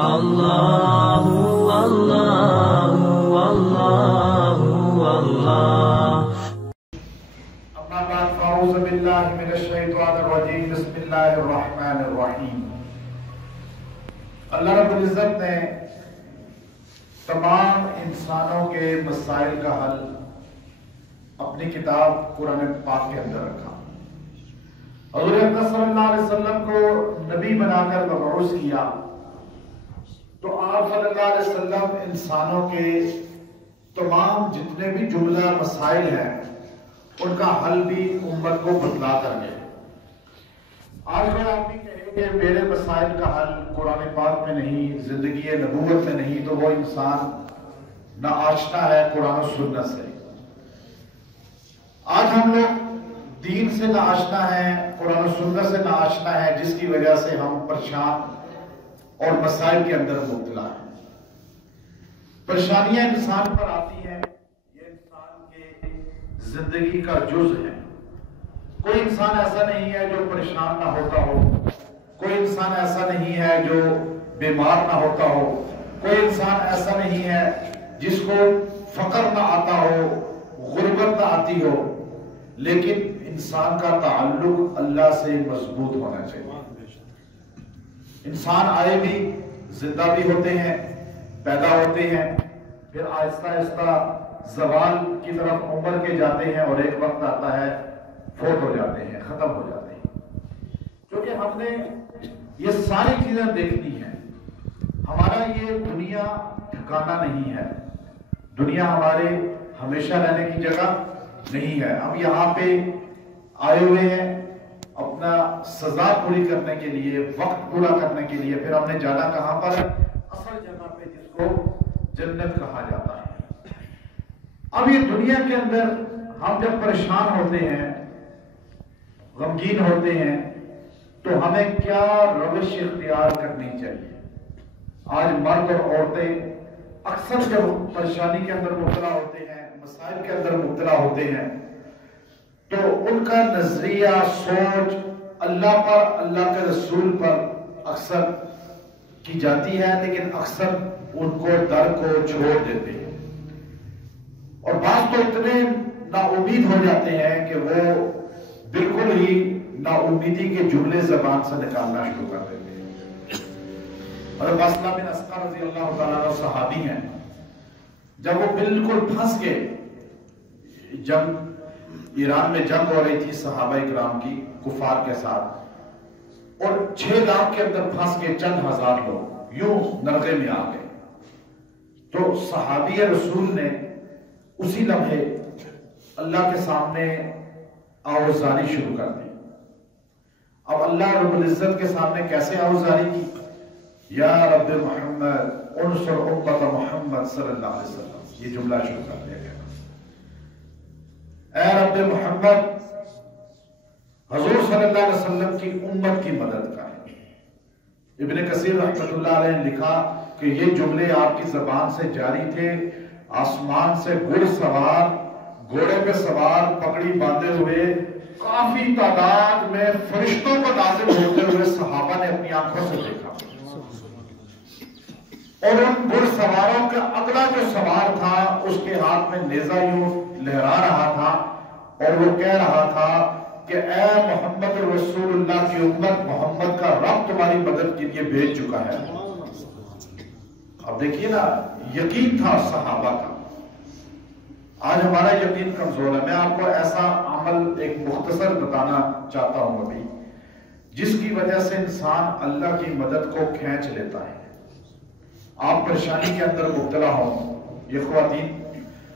اللہ اللہ اللہ اللہ اما بعد فاعوذ باللہ من الشیطان الرجیم بسم اللہ الرحمن الرحیم۔ اللہ رب العزت نے تمام انسانوں کے مسائل کا حل اپنی کتاب قرآن پاک کے اندر رکھا۔ حضور اکرم صلی اللہ علیہ وسلم کو نبی بنا کر مبعوث کیا تو آپ صلی اللہ علیہ وسلم انسانوں کے تمام جتنے بھی جملہ مسائل ہیں ان کا حل بھی امت کو بتلا کر گئے۔ آج میں آپ بھی کہیں کہ میرے مسائل کا حل قرآن پاک میں نہیں، زندگی نبوت میں نہیں، تو وہ انسان نہ آشنا ہے قرآن و سنت سے۔ آج ہم لوگ دین سے نہ آشنا ہے، قرآن و سنت سے نہ آشنا ہے، جس کی وجہ سے ہم پریشان اور مسائل کے اندر مبتلا ہیں۔ پریشانیاں انسان پر آتی ہیں، یہ انسان کے زندگی کا جز ہے۔ کوئی انسان ایسا نہیں ہے جو پریشان نہ ہوتا ہو، کوئی انسان ایسا نہیں ہے جو بیمار نہ ہوتا ہو، کوئی انسان ایسا نہیں ہے جس کو فقر نہ آتا ہو، غربت نہ آتی ہو، لیکن انسان کا تعلق اللہ سے مضبوط ہونا چاہیے۔ انسان آئے بھی، زندہ بھی ہوتے ہیں، پیدا ہوتے ہیں، پھر آہستہ آہستہ زوال کی طرف عمر کے جاتے ہیں اور ایک وقت آتا ہے فوت ہو جاتے ہیں، ختم ہو جاتے ہیں۔ کیونکہ ہم نے یہ ساری چیزیں دیکھنی ہیں۔ ہمارا یہ دنیا ٹھکانہ نہیں ہے، دنیا ہمارے ہمیشہ رہنے کی جگہ نہیں ہے۔ ہم یہاں پہ آئے ہوئے ہیں اپنا سزا پوری کرنے کے لیے، وقت پورا کرنے کے لیے، پھر ہم نے جانا کہاں پر؟ اصل جگہ پہ، جس کو جنت کہا جاتا ہے۔ اب یہ دنیا کے اندر ہم جب پریشان ہوتے ہیں، غمگین ہوتے ہیں، تو ہمیں کیا روش اختیار کرنی چاہیے؟ آج مرد اور عورتیں اکثر جب پریشانی کے اندر مبتلا ہوتے ہیں، مسائل کے اندر مبتلا ہوتے ہیں، تو ان کا نظریہ، سوچ اللہ پر، اللہ کے رسول پر اکثر کی جاتی ہے، لیکن اکثر ان کو در کو چھوڑ دیتے ہیں۔ اور بعض تو اتنے نا امید ہو جاتے ہیں کہ وہ بالکل ہی نا امیدی کے جملے زبان سے نکالنا شروع کر دیتے ہیں۔ حضرت واسلہ بن اسقر رضی اللہ تعالیٰ عنہ صحابی ہیں، جب وہ بالکل پھنس گئے، جب ایران میں جنگ ہو رہی تھی صحابہ اکرام کی کفار کے ساتھ، اور 6 لاکھ کے اندر پھنس کے چند ہزار لوگ یوں نرغے میں آ گئے، تو صحابی رسول نے اسی لمحے اللہ کے سامنے آوازاری شروع کر دی۔ اب اللہ رب العزت کے سامنے کیسے آوازاری کی؟ یا رب محمد انصر امت محمد صلی اللہ علیہ وسلم، یہ جملہ شروع کر دیا گیا۔ اے رب محمد، حضور صلی اللہ علیہ وسلم کی امت کی مدد کر۔ ابن کثیر رحمۃ اللہ علیہ نے لکھا کہ یہ جملے آپ کی زبان سے جاری تھے، آسمان سے گھڑ سوار، گھوڑے پہ سوار، پگڑی باندھے ہوئے کافی تعداد میں فرشتوں کو نازل ہوتے ہوئے صحابہ نے اپنی آنکھوں سے دیکھا، اور ان گھڑ سواروں کا اگلا جو سوار تھا اس کے ہاتھ میں نیزہ یوں لہرا رہا تھا، اور وہ کہہ رہا تھا کہ اے محمد رسول اللہ کی امت، محمد کا رب تمہاری مدد کے لیے بھیج چکا ہے۔ اب دیکھیے نا، یقین تھا صحابہ کا۔ آج ہمارا یقین کمزور ہے۔ میں آپ کو ایسا عمل ایک مختصر بتانا چاہتا ہوں ابھی، جس کی وجہ سے انسان اللہ کی مدد کو کھینچ لیتا ہے۔ آپ پریشانی کے اندر مبتلا ہوں، یہ خواتین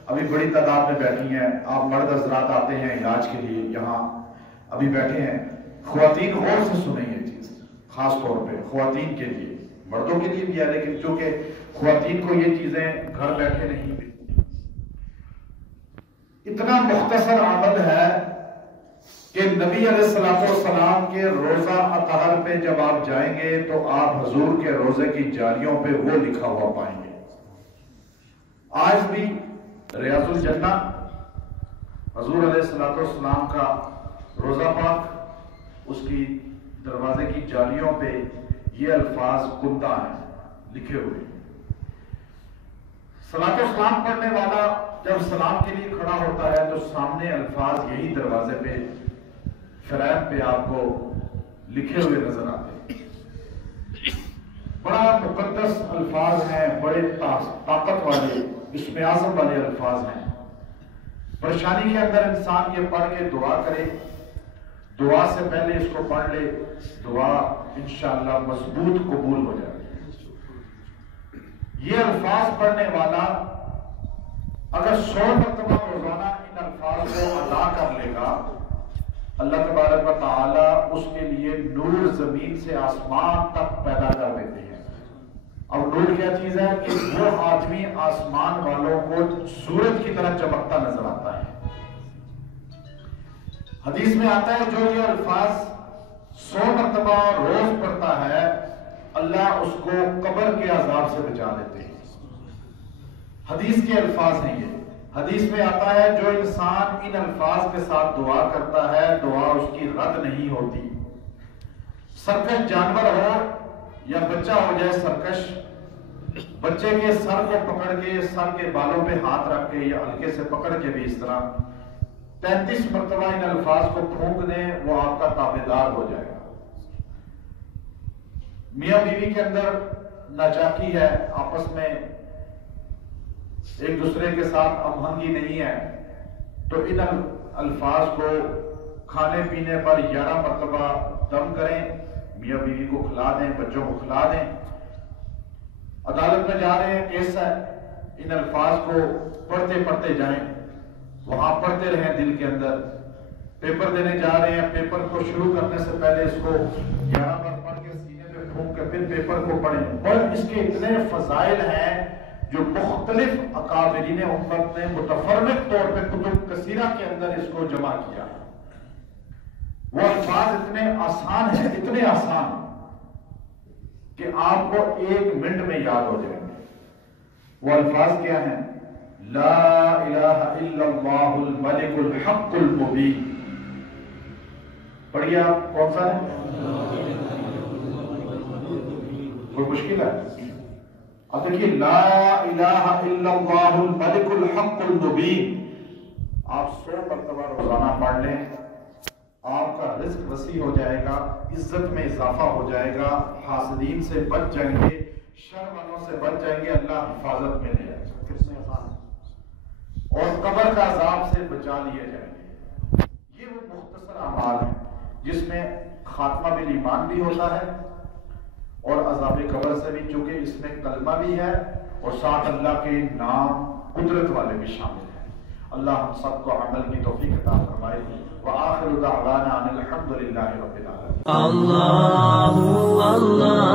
ابھی بڑی تعداد میں بیٹھی ہیں، آپ مرد حضرات آتے ہیں علاج کے لیے، یہاں ابھی بیٹھے ہیں، خواتین غور سے سنیں یہ چیز، خاص طور پہ خواتین کے لیے، مردوں کے لیے بھی ہے، لیکن چونکہ خواتین کو یہ چیزیں گھر بیٹھے نہیں ملتی۔ اتنا مختصر عمل ہے کہ نبی علیہ السلام کے روزہ اطہر پہ جب آپ جائیں گے تو آپ حضور کے روزے کی جاریوں پہ وہ لکھا ہوا پائیں گے۔ آج بھی ریاض الجنہ حضور علیہ السلام کا روزہ پاک، اس کی دروازے کی جالیوں پہ یہ الفاظ کندہ ہیں، لکھے ہوئے ہیں۔ صلاۃ و سلام پڑھنے والا جب سلام کے لیے کھڑا ہوتا ہے تو سامنے الفاظ یہی دروازے پہ فریم پہ آپ کو لکھے ہوئے نظر آتے ہیں۔ بڑا مقدس الفاظ ہیں، بڑے طاقت والے، اسم اعظم والے الفاظ ہیں۔ پریشانی کے اندر انسان یہ پڑھ کے دعا کرے، دعا سے پہلے اس کو پڑھ لے، دعا انشاءاللہ مضبوط قبول ہو جائے۔ یہ الفاظ پڑھنے والا اگر 100 مرتبہ روزانہ ان الفاظ کو ادا کر لے گا، اللہ تبارک و تعالی اس کے لیے نور زمین سے آسمان تک پیدا کر دیتے ہیں۔ اور نور کیا چیز ہے کہ وہ آدمی آسمان والوں کو سورج کی طرح چمکتا نظر آتا ہے۔ حدیث میں آتا ہے جو یہ الفاظ 100 مرتبہ روز پڑھتا ہے، اللہ اس کو قبر کے عذاب سے بچا لیتے ہیں۔ حدیث کے الفاظ ہیں یہ۔ حدیث میں آتا ہے جو انسان ان الفاظ کے ساتھ دعا کرتا ہے، دعا اس کی رد نہیں ہوتی۔ سرکش جانور ہو یا بچہ ہو جائے سرکش، بچے کے سر کو پکڑ کے، سر کے بالوں پہ ہاتھ رکھ کے یا ہلکے سے پکڑ کے بھی اس طرح 33 مرتبہ ان الفاظ کو پھونک دیں، وہ آپ کا تابعدار ہو جائے گا۔ میاں بیوی کے اندر ناچاکی ہے، آپس میں ایک دوسرے کے ساتھ ہمہنگی نہیں ہے، تو ان الفاظ کو کھانے پینے پر 11 مرتبہ دم کریں، میاں بیوی کو کھلا دیں، بچوں کو کھلا دیں۔ عدالت میں جا رہے ہیں، کیس ہے، ان الفاظ کو پڑھتے پڑھتے جائیں، وہاں پڑھتے رہیں دل کے اندر۔ پیپر دینے جا رہے ہیں، پیپر کو شروع کرنے سے پہلے اس کو 11 بار پڑھ کے سینے پہ پھونک کے پھر پیپر کو پڑھیں۔ اور اس کے اتنے فضائل ہیں جو مختلف اکابرین امت نے متفرق طور پہ کتب کثیرہ کے اندر اس کو جمع کیا۔ وہ الفاظ اتنے آسان ہیں، اتنے آسان کہ آپ کو 1 منٹ میں یاد ہو جائیں گے۔ وہ الفاظ کیا ہیں؟ لا الہ الا اللہ الملک الحق المبین۔ پڑھیے آپ، کون سا ہے؟ کوئی مشکل ہے؟ اب دیکھیے، لا الہ الا اللہ الملک الحق المبین آپ 100 مرتبہ روزانہ پڑھ لیں، آپ کا رزق وسیع ہو جائے گا، عزت میں اضافہ ہو جائے گا، حاسدین سے بچ جائیں گے، شر والوں سے بچ جائیں گے، اللہ حفاظت میں لے جائے گا۔ کتنے آسان ہے، اور قبر کا عذاب سے بچا لیے جائیں گے۔ یہ وہ مختصر اعمال ہیں جس میں خاتمہ بالایمان بھی ہوتا ہے اور عذاب قبر سے بھی، چونکہ اس میں کلمہ بھی ہے اور ساتھ اللہ کے نام قدرت والے بھی شامل ہیں۔ اللہ ہم سب کو عمل کی توفیق عطا فرمائے۔ وآخر دعوانا ان الحمد للہ رب العالمین۔ اللہ اللہ